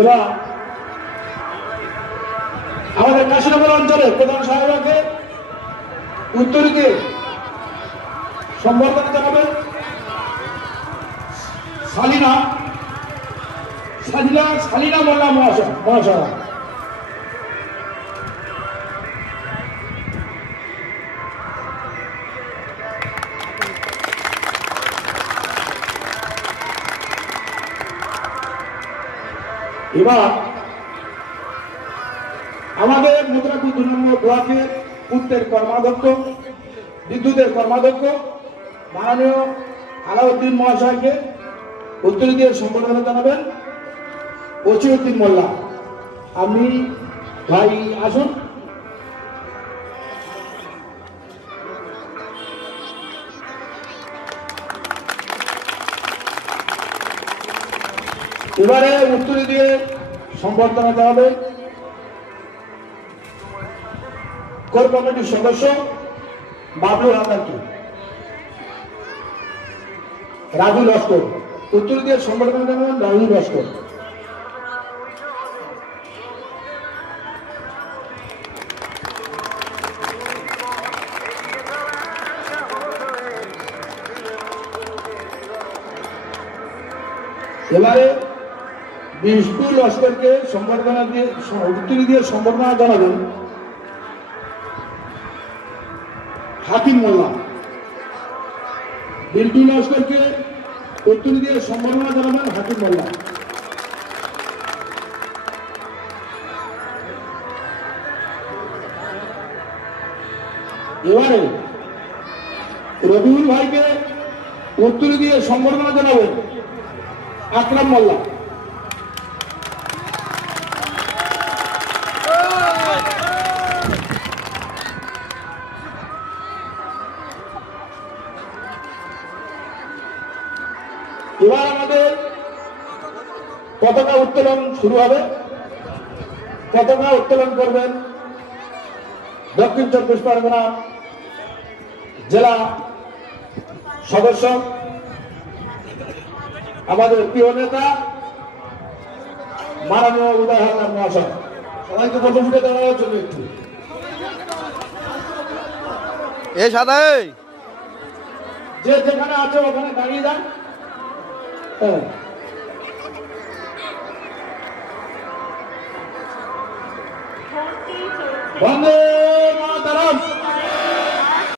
এবার আমাদের কাশীনগর অঞ্চলে প্রধান সাহেবকে উত্তরীকে সম্বর্ধনা জানাবেন সালিনা সালিনা সালিনা মোল্লা মহাশয়। এবার আমাদের মুদ্রাপুর 2 নম্বর ব্লকের পূর্তের কর্মাধ্যক্ষ বিদ্যুতের কর্মাধ্যক্ষ মাননীয় আলাউদ্দিন মহাশয়কে উত্তর দিয়ে সম্বর্ধনা জানাবেন ওসিউদ্দিন মোল্লা। আপনি ভাই আসুন। এবারে উত্তর দিয়ে সম্বর্ধনা জানাবেন কোর কমিটির সদস্য বাবলু হালদারকে। রাজু লস্কর উত্তর দিয়ে সম্বর্ধনা জানাবেন রাজু লস্কর। এবারে বিষ্ণু লস্করকে সম্বর্ধনা দিয়ে উত্তর দিয়ে সম্বর্ধনা জানাবেন হাকিম মোল্লা। বিল্টু লস্করকে উত্তর দিয়ে সম্বর্ধনা জানাবেন হাকিম মোল্লা। এবারে রবিউল ভাইকে উত্তর দিয়ে সম্বর্ধনা জানাবেন আকরাম মোল্লা। এবার আমাদের পতাকা উত্তোলন শুরু হবে। পতাকা উত্তোলন করবেন দক্ষিণ 24 পরগনা জেলা সদস্য আমাদের প্রিয় নেতা মাননীয় উদয় হালদার মহাশয়। সবাইকে প্রথম ফুটে দেওয়ার জন্য একটু যে যেখানে আছে ওখানে দাঁড়িয়ে যান। বন্দে